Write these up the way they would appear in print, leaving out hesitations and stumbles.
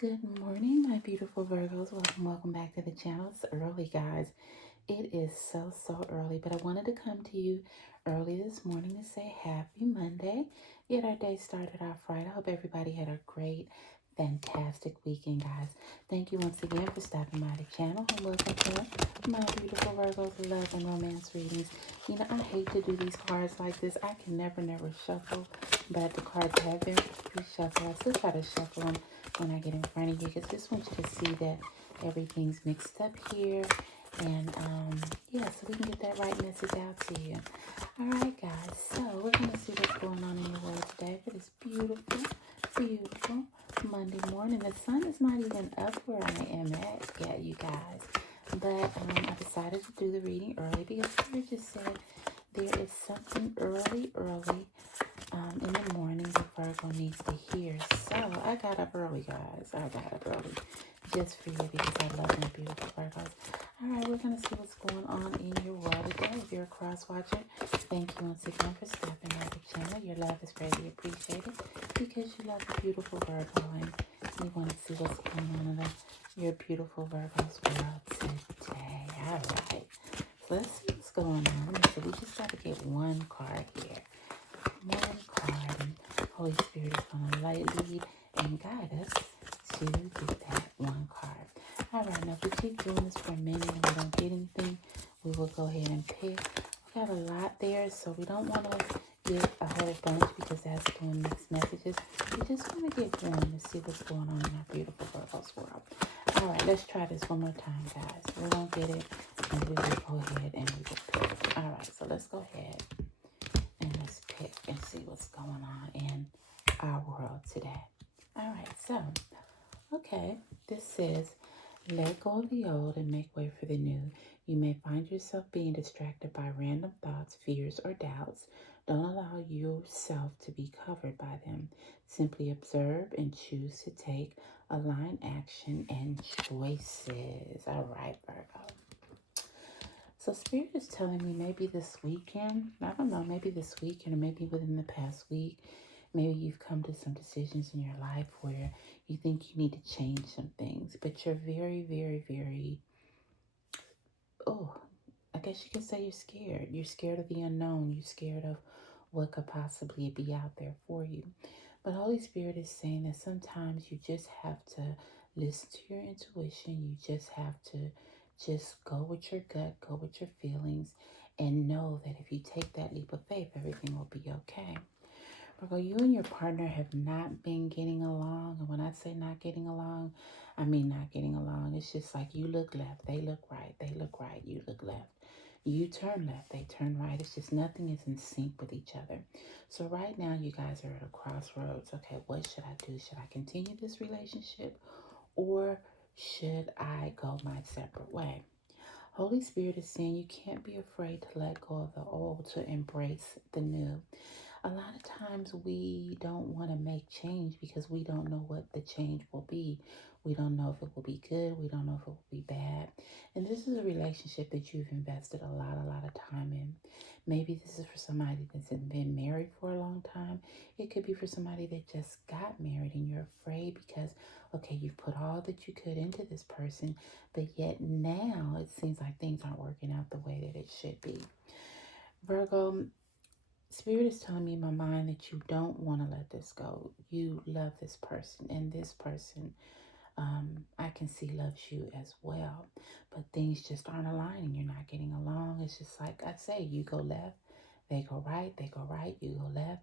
Good morning, my beautiful Virgos. Welcome back to the channel. It's early, guys. It is so early, but I wanted to come to you early this morning to say happy Monday. Get our day started off right. I hope everybody had a great, fantastic weekend, guys. Thank you once again for stopping by the channel, and welcome to my beautiful Virgos love and romance readings. You know, I hate to do these cards like this. I can never shuffle, but the cards have been pre-shuffled. I still try to shuffle them when I get in front of you, because I just want you to see that everything's mixed up here. And yeah, so we can get that right message out to you. All right, guys. So we're going to see what's going on in the world today for this beautiful Monday morning. The sun is not even up where I am at yet, you guys. But I decided to do the reading early because Spirit just said there is something early in the morning that Virgo needs to hear. So I got up early, guys. I got up early just for you because I love my beautiful Virgos. All right, we're going to see what's going on in your world today. If you're a cross watcher, thank you once again for stopping by the channel. Your love is greatly appreciated because you love the beautiful Virgo and you want to see what's going on in your beautiful Virgo's world today. All right, so let's see what's going on. Let me see. We just got to get one card here. One card, and Holy Spirit is going to lead and guide us to get that one card. All right, now if we keep doing this for a minute and we don't get anything, we will go ahead and pick. We got a lot there, so we don't want to get a whole bunch because that's doing mixed messages. We just want to get one to see what's going on in our beautiful Virgo's world. All right, let's try this one more time, guys. We won't get it, and we will go ahead and we will pick. All right, so let's go ahead and let's pick and see what's going on in our world today. All right, so, okay, this says, let go of the old and make way for the new. You may find yourself being distracted by random thoughts, fears, or doubts. Don't allow yourself to be covered by them. Simply observe and choose to take aligned action and choices. All right, Virgo. So Spirit is telling me maybe this weekend, I don't know, maybe this weekend or maybe within the past week, maybe you've come to some decisions in your life where you think you need to change some things, but you're very, oh, I guess you could say you're scared. You're scared of the unknown. You're scared of what could possibly be out there for you. But Holy Spirit is saying that sometimes you just have to listen to your intuition. You just have to just go with your gut, go with your feelings, and know that if you take that leap of faith, everything will be okay. Virgo, you and your partner have not been getting along. And when I say not getting along, I mean not getting along. It's just like you look left, they look right. They look right, you look left. You turn left, they turn right. It's just nothing is in sync with each other. So right now you guys are at a crossroads. Okay, what should I do? Should I continue this relationship or should I go my separate way? Holy Spirit is saying you can't be afraid to let go of the old to embrace the new. A lot of times we don't want to make change because we don't know what the change will be. We don't know if it will be good. We don't know if it will be bad. And this is a relationship that you've invested a lot of time in. Maybe this is for somebody that's been married for a long time. It could be for somebody that just got married and you're afraid because, okay, you've put all that you could into this person, but yet now it seems like things aren't working out the way that it should be. Virgo, Spirit is telling me in my mind that you don't want to let this go. You love this person, and this person, I can see loves you as well. But things just aren't aligning. You're not getting along. It's just like I say, you go left, they go right, they go right, you go left.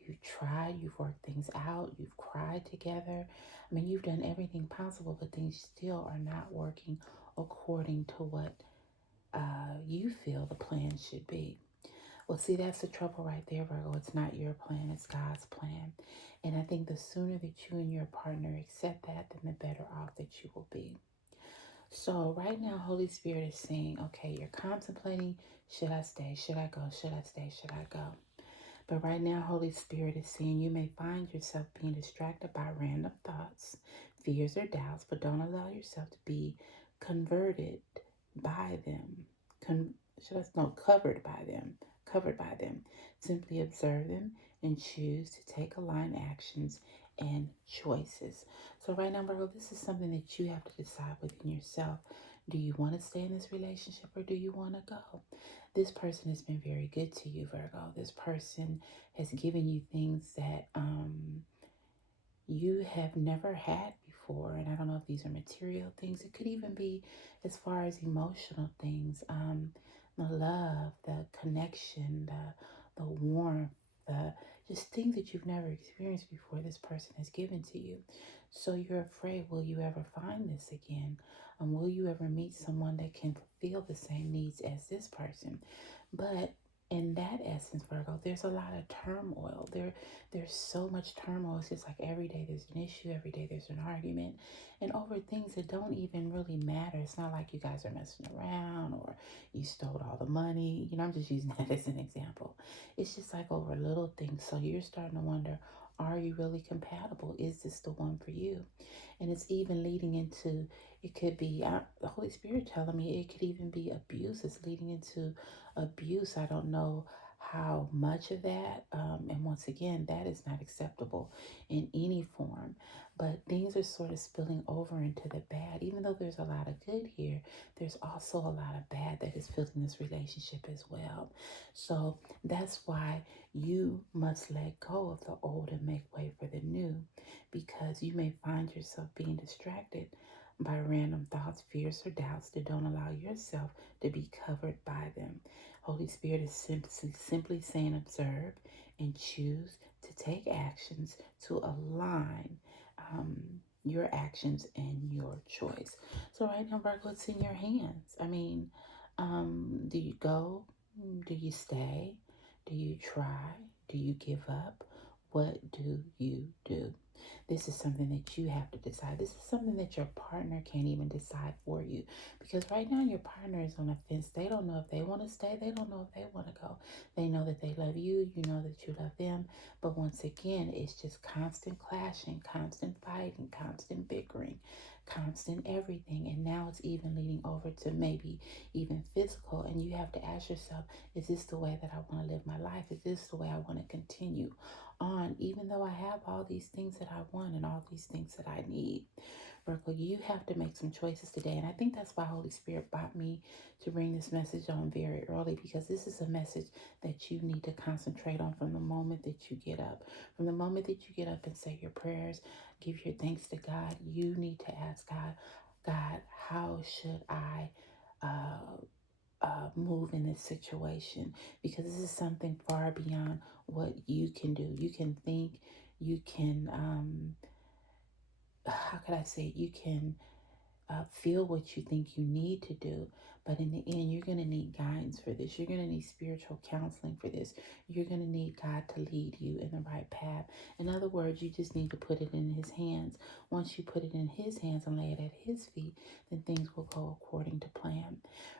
You've tried, you've worked things out, you've cried together. I mean, you've done everything possible, but things still are not working according to what you feel the plan should be. Well, see, that's the trouble right there, Virgo. It's not your plan, it's God's plan. And I think the sooner that you and your partner accept that, then the better off that you will be. So right now, Holy Spirit is saying, okay, you're contemplating, should I stay? Should I go? Should I stay? Should I go? But right now, Holy Spirit is saying you may find yourself being distracted by random thoughts, fears, or doubts, but don't allow yourself to be converted by them. Covered by them. Covered by them. Simply observe them and choose to take aligned actions and choices. So right now, Virgo, this is something that you have to decide within yourself. Do you want to stay in this relationship or do you want to go? This person has been very good to you, Virgo. This person has given you things that you have never had before. And I don't know if these are material things. It could even be as far as emotional things. The love, the connection, the warmth, the just things that you've never experienced before this person has given to you. So you're afraid, will you ever find this again? Will you ever meet someone that can fulfill the same needs as this person? But in that essence, Virgo, there's a lot of turmoil. There's so much turmoil. It's just like every day there's an issue, every day there's an argument, and over things that don't even really matter. It's not like you guys are messing around or you stole all the money. I'm just using that as an example. It's just like over little things. So you're starting to wonder, are you really compatible? Is this the one for you? And it's even leading into, it could be the Holy Spirit telling me it could even be abuse. It's leading into abuse. I don't know how much of that. And once again, that is not acceptable in any form. But things are sort of spilling over into the bad. Even though there's a lot of good here, there's also a lot of bad that is filling this relationship as well. So that's why you must let go of the old and make way for the new, because you may find yourself being distracted by random thoughts, fears, or doubts that don't allow yourself to be covered by them. Holy Spirit is simply saying, observe and choose to take actions to align your actions and your choice. So right now, Virgo, it's in your hands. Do you go? Do you stay? Do you try? Do you give up? What do you do? This is something that you have to decide. This is something that your partner can't even decide for you. Because right now your partner is on a fence. They don't know if they want to stay. They don't know if they want to go. They know that they love you. You know that you love them. But once again, it's just constant clashing, constant fighting, constant bickering, constant everything. And now it's even leading over to maybe even physical. And you have to ask yourself, is this the way that I want to live my life? Is this the way I want to continue on, even though I have all these things that I want and all these things that I need? Virgo, you have to make some choices today. And I think that's why Holy Spirit brought me to bring this message on very early, because this is a message that you need to concentrate on from the moment that you get up. From the moment that you get up and say your prayers, give your thanks to God, you need to ask God, God, how should I move in this situation? Because this is something far beyond what you can do. You can think, you can, how could I say, you can feel what you think you need to do. But in the end, you're going to need guidance for this. You're going to need spiritual counseling for this. You're going to need God to lead you in the right path. In other words, you just need to put it in His hands. Once you put it in His hands and lay it at His feet, then things will go according to plan.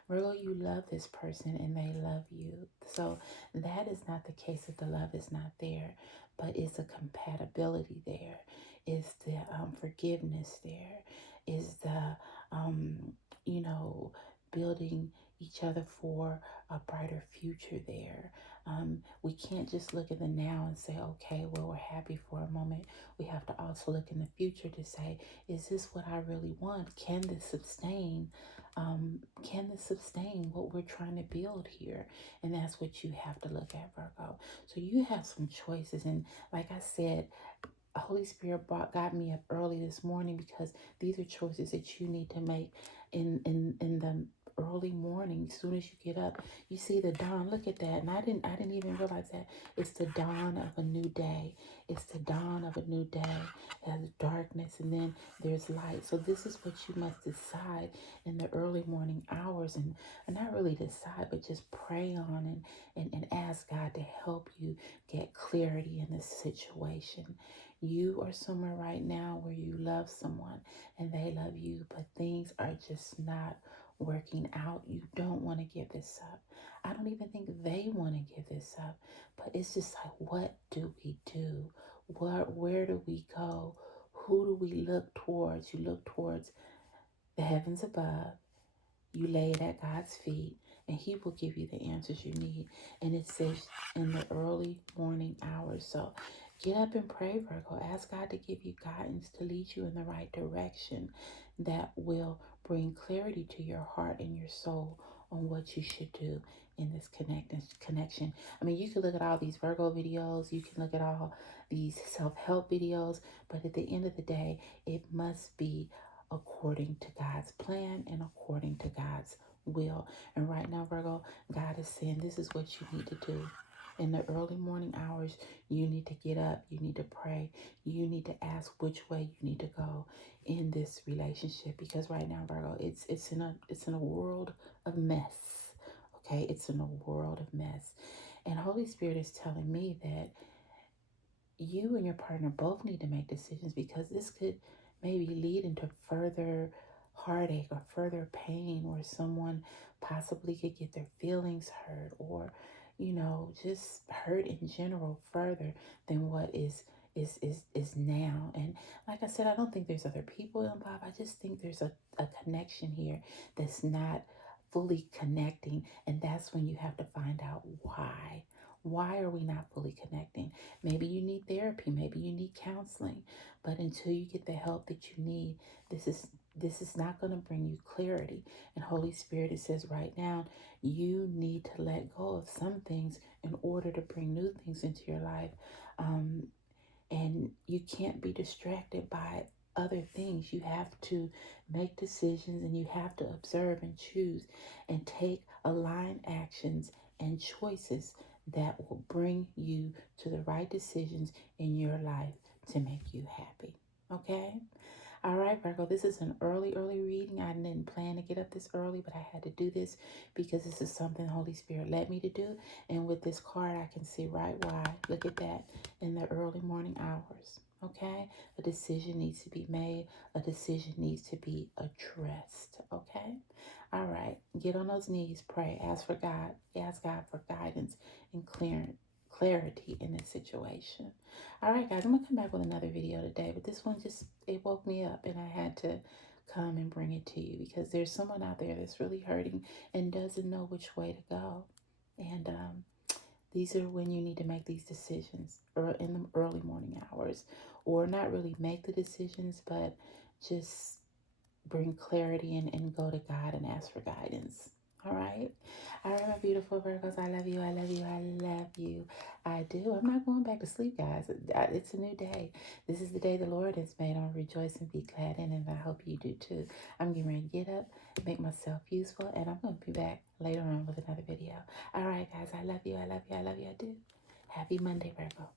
Virgo, you love this person and they love you. So that is not the case if the love is not there, but is the compatibility there? Is the forgiveness there? Is the, you know, building each other for a brighter future there? We can't just look at the now and say, okay, well, we're happy for a moment. We have to also look in the future to say, is this what I really want? Can this sustain? Can this sustain what we're trying to build here? And that's what you have to look at, Virgo. So you have some choices. And like I said, Holy Spirit got me up early this morning because these are choices that you need to make in the early morning. As soon as you get up, you see the dawn. Look at that. And I didn't even realize that it's the dawn of a new day. It's the dawn of a new day. It has darkness and then there's light. So this is what you must decide in the early morning hours, and not really decide, but just pray on and ask God to help you get clarity in this situation. You are somewhere right now where you love someone and they love you, but things are just not working out. You don't want to give this up. I don't even think they want to give this up, but it's just like, what do we do? Where do we go? Who do we look towards? You look towards the heavens above. You lay it at God's feet, and He will give you the answers you need. And it says in the early morning hours. So Get up and pray, Virgo. Ask God to give you guidance to lead you in the right direction that will bring clarity to your heart and your soul on what you should do in this connection. I mean, you can look at all these Virgo videos, you can look at all these self-help videos, but at the end of the day, it must be according to God's plan and according to God's will. And right now, Virgo, God is saying this is what you need to do. In the early morning hours, you need to get up, you need to pray, you need to ask which way you need to go in this relationship, because right now, Virgo, it's in a world of mess. Okay, it's in a world of mess. And Holy Spirit is telling me that you and your partner both need to make decisions, because this could maybe lead into further heartache or further pain, where someone possibly could get their feelings hurt, or just hurt in general further than what is now. And like I said, I don't think there's other people involved. I just think there's a connection here that's not fully connecting, and that's when you have to find out why are we not fully connecting. Maybe you need therapy, maybe you need counseling, but until you get the help that you need, this is not going to bring you clarity. And Holy Spirit, it says right now, you need to let go of some things in order to bring new things into your life. And you can't be distracted by other things. You have to make decisions, and you have to observe and choose and take aligned actions and choices that will bring you to the right decisions in your life to make you happy. Okay? All right, Virgo, this is an early reading. I didn't plan to get up this early, but I had to do this because this is something Holy Spirit led me to do. And with this card, I can see right why. Look at that, in the early morning hours. Okay? A decision needs to be made. A decision needs to be addressed. Okay? All right. Get on those knees, pray, ask for God. Ask God for guidance and clarity in this situation. All right, guys, I'm going to come back with another video today, but this one it woke me up, and I had to come and bring it to you because there's someone out there that's really hurting and doesn't know which way to go. And these are when you need to make these decisions, or in the early morning hours, or not really make the decisions, but just bring clarity and go to God and ask for guidance. All right. All right, my beautiful Virgos. I love you. I love you. I love you. I do. I'm not going back to sleep, guys. It's a new day. This is the day the Lord has made. I'll rejoice and be glad in it. And I hope you do too. I'm getting ready to get up, make myself useful, and I'm going to be back later on with another video. All right, guys. I love you. I love you. I love you. I do. Happy Monday, Virgo.